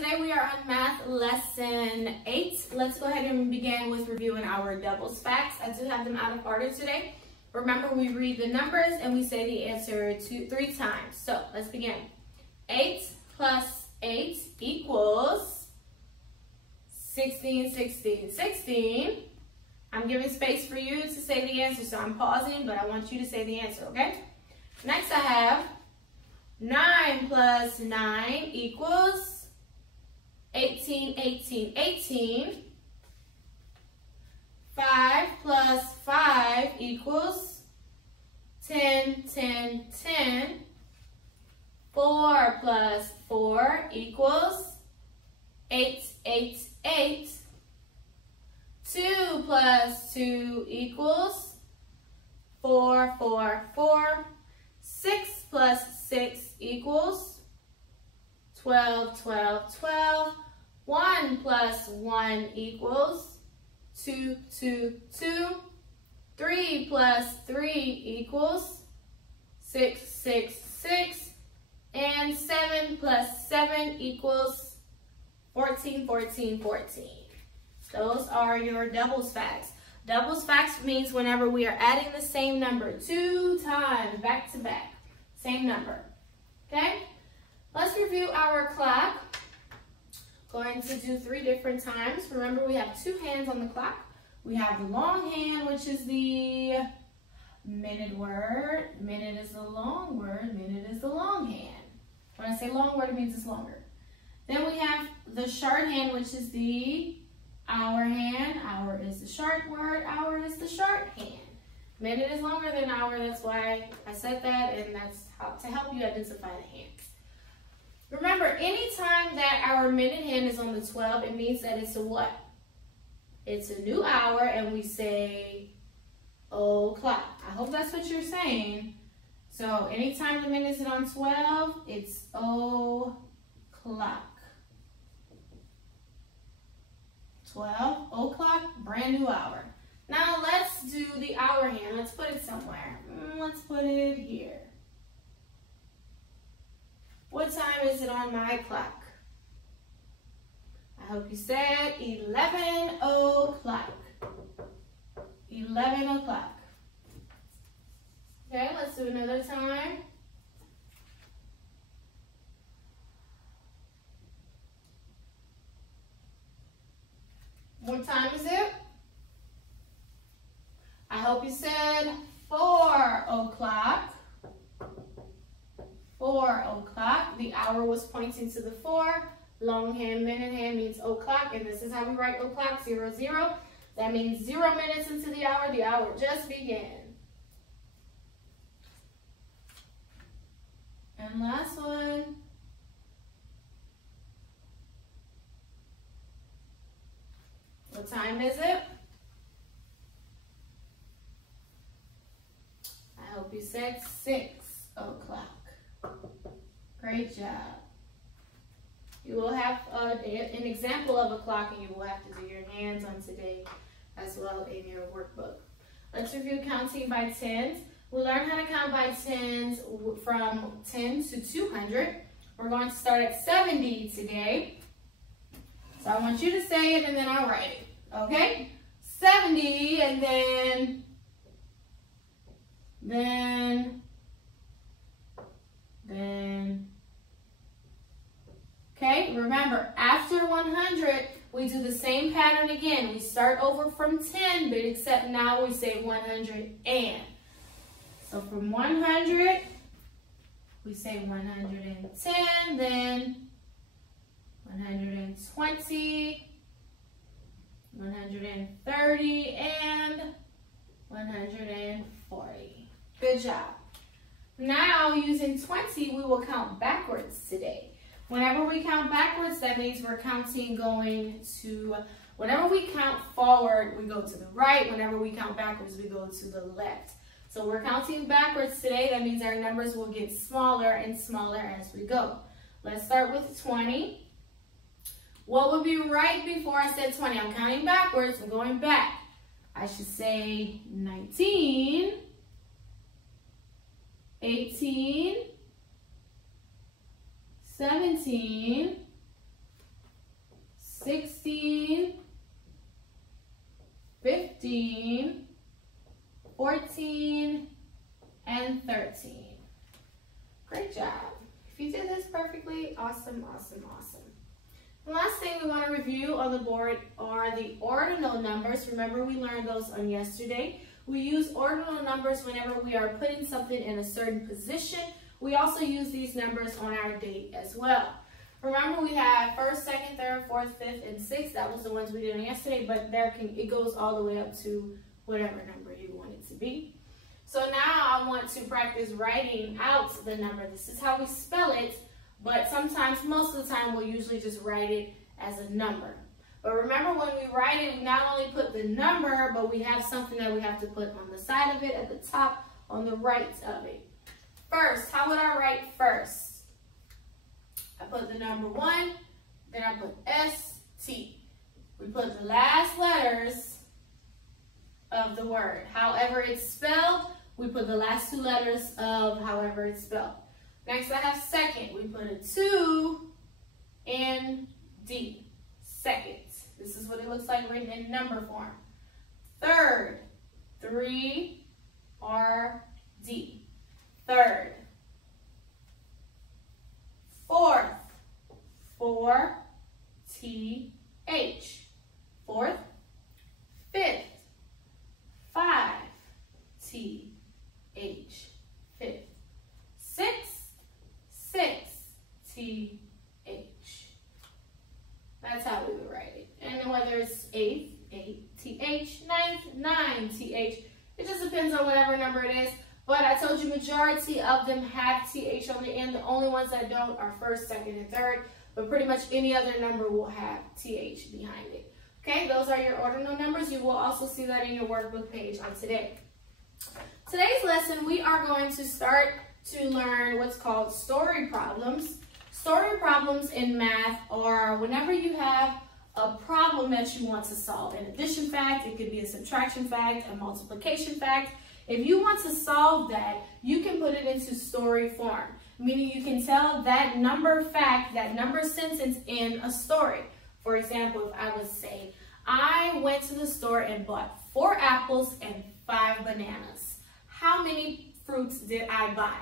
Today we are on math lesson 8. Let's go ahead and begin with reviewing our doubles facts. I do have them out of order today. Remember, we read the numbers and we say the answer 3 times. So let's begin. 8 plus 8 equals 16, 16, 16. I'm giving space for you to say the answer, so I'm pausing, but I want you to say the answer, okay? Next I have 9 plus 9 equals 18, 18, 18. 5 plus 5 equals 10, 10, 10. 4 plus 4 equals 8, 8, 8. 2 plus 2 equals 4, 4, 4. 6 plus 6 equals 12, 12, 12. 1 plus 1 equals 2, 2, 2. 3 plus 3 equals 6, 6, 6. And 7 plus 7 equals 14, 14, 14. Those are your doubles facts. Doubles facts means whenever we are adding the same number 2 times back to back. Same number. Okay? Let's review our clock. Going to do 3 different times. Remember, we have 2 hands on the clock. We have the long hand, which is the minute word. Minute is the long word. Minute is the long hand. When I say long word, it means it's longer. Then we have the short hand, which is the hour hand. Hour is the short word. Hour is the short hand. Minute is longer than hour. That's why I said that, and that's how to help you identify the hands. Remember, anytime that our minute hand is on the 12, it means that it's a what? It's a new hour, and we say o'clock. I hope that's what you're saying. So anytime the minute is on 12, it's o'clock. 12 o'clock, brand new hour. Now let's do the hour hand. Let's put it somewhere. Let's put it here. What time is it on my clock? I hope you said 11 o'clock. 11 o'clock. Okay, let's do another time. What time is it? I hope you said 4 o'clock. 4 o'clock. The hour was pointing to the 4. Long hand, minute hand means o'clock, and this is how we write o'clock, 0, 0. That means 0 minutes into the hour just began. And last one. What time is it? I hope you said 6 o'clock. Great job. You will have an example of a clock, and you will have to do your hands on today as well in your workbook. Let's review counting by tens. We learned how to count by tens from 10 to 200. We're going to start at 70 today. So I want you to say it and then I'll write it. Okay? 70 and then. Okay, remember, after 100, we do the same pattern again. We start over from 10, but except now we say 100 and. So from 100, we say 110, then 120, 130, and 140. Good job. Now, using 20, we will count backwards today. Whenever we count backwards, that means we're counting going to, whenever we count forward, we go to the right. Whenever we count backwards, we go to the left. So we're counting backwards today. That means our numbers will get smaller and smaller as we go. Let's start with 20. What would be right before I said 20? I'm counting backwards. I'm going back. I should say 19, 18, 17, Awesome, awesome, awesome. The last thing we want to review on the board are the ordinal numbers. Remember, we learned those on yesterday. We use ordinal numbers whenever we are putting something in a certain position. We also use these numbers on our date as well. Remember, we have first, second, third, fourth, fifth, and sixth. That was the ones we did on yesterday, but it goes all the way up to whatever number you want it to be. So now I want to practice writing out the number. This is how we spell it, but sometimes, most of the time, we'll usually just write it as a number. But remember, when we write it, we not only put the number, but we have something that we have to put on the side of it, at the top, on the right of it. First, how would I write first? I put the number 1, then I put ST. We put the last letters of the word. However it's spelled, we put the last 2 letters of however it's spelled. Next, I have second. We put a 2 and D. Second. This is what it looks like written in number form. Third, 3 R D. Third. Fourth, 4 T H. Fourth. Fifth, 5 T H. Fifth. Sixth, 6 T H. That's how we would write it. And then whether it's 8th, 8 TH, 9th, 9 TH. It just depends on whatever number it is. But I told you majority of them have TH on the end. The only ones that don't are first, second, and third. But pretty much any other number will have TH behind it. Okay, those are your ordinal numbers. You will also see that in your workbook page on today. Today's lesson, we are going to start to learn what's called story problems. Story problems in math are whenever you have a problem that you want to solve. An addition fact, it could be a subtraction fact, a multiplication fact. If you want to solve that, you can put it into story form, meaning you can tell that number fact, that number sentence in a story. For example, if I would say, I went to the store and bought 4 apples and 5 bananas. How many fruits did I buy?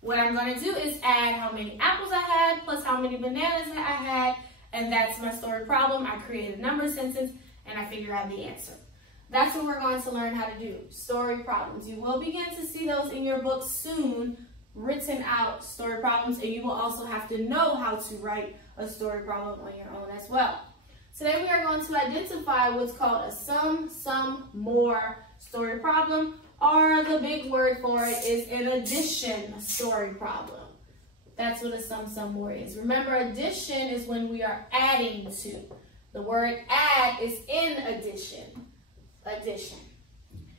What I'm going to do is add how many apples I had plus how many bananas I had, and that's my story problem. I create a number sentence and I figure out the answer. That's what we're going to learn how to do, story problems. You will begin to see those in your book soon, written out story problems, and you will also have to know how to write a story problem on your own as well. Today we are going to identify what's called a sum, sum, more story problem, or the big word for it is an addition story problem. That's what a sum, sum, more is. Remember, addition is when we are adding to. The word add is in addition. Addition.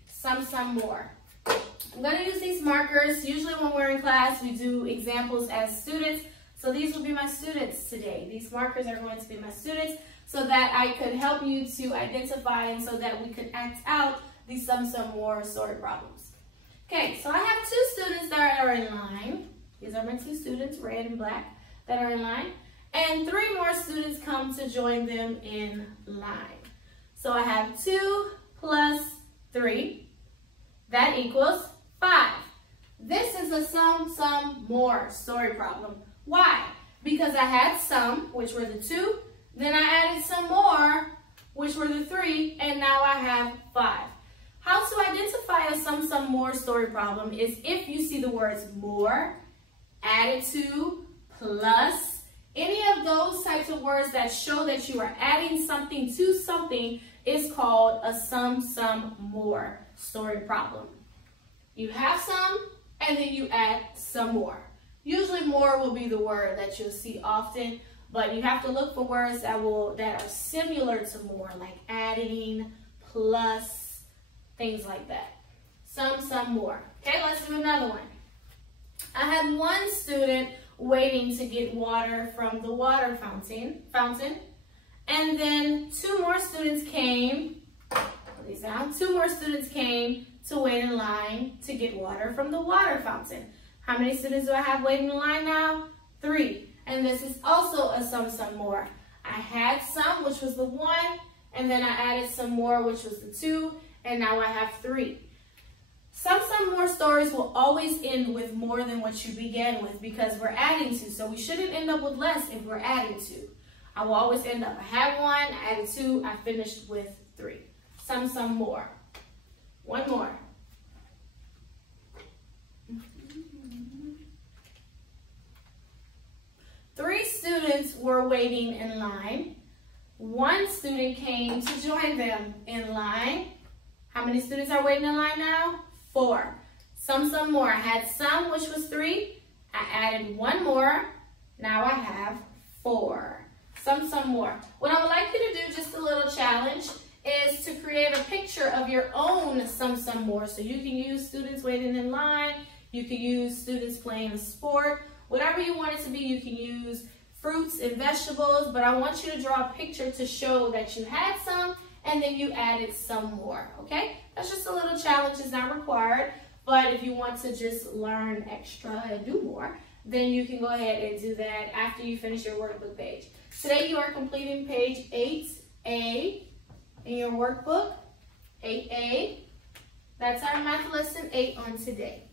Sum, sum, more. I'm going to use these markers. Usually when we're in class, we do examples as students. So these will be my students today. These markers are going to be my students so that I could help you to identify and so that we could act out these sum, sum, more story problems. Okay, so I have 2 students that are in line. These are my 2 students, red and black, that are in line. And 3 more students come to join them in line. So I have 2 plus 3. That equals 5. This is a sum, sum, more story problem. Why? Because I had some, which were the 2, then I added some more, which were the 3, and now I have 5. How to identify a sum, sum, more story problem is if you see the words more, added to, plus, any of those types of words that show that you are adding something to something is called a sum, sum, more story problem. You have some, and then you add some more. Usually more will be the word that you'll see often, but you have to look for words that are similar to more, like adding, plus, things like that. Sum, sum, more. Okay, let's do another one. I had 1 student waiting to get water from the water fountain, and then 2 more students came, put these down, 2 more students came to wait in line to get water from the water fountain. How many students do I have waiting in line now? 3. And this is also a sum, sum, more. I had some, which was the 1, and then I added some more, which was the 2, and now I have 3. Some more stories will always end with more than what you began with because we're adding to. So we shouldn't end up with less if we're adding to. I will always end up, I had 1, I added 2, I finished with 3. Some more. One more. Three students were waiting in line. One student came to join them in line. How many students are waiting in line now? 4. Some more. I had some, which was 3. I added 1 more. Now I have 4. Some more. What I would like you to do, just a little challenge, is to create a picture of your own some more. So you can use students waiting in line. You can use students playing a sport. Whatever you want it to be, you can use fruits and vegetables, but I want you to draw a picture to show that you had some and then you added some more, okay? That's just a little challenge, it's not required, but if you want to just learn extra and do more, then you can go ahead and do that after you finish your workbook page. Today you are completing page 8A in your workbook, 8A. That's our math lesson 8 on today.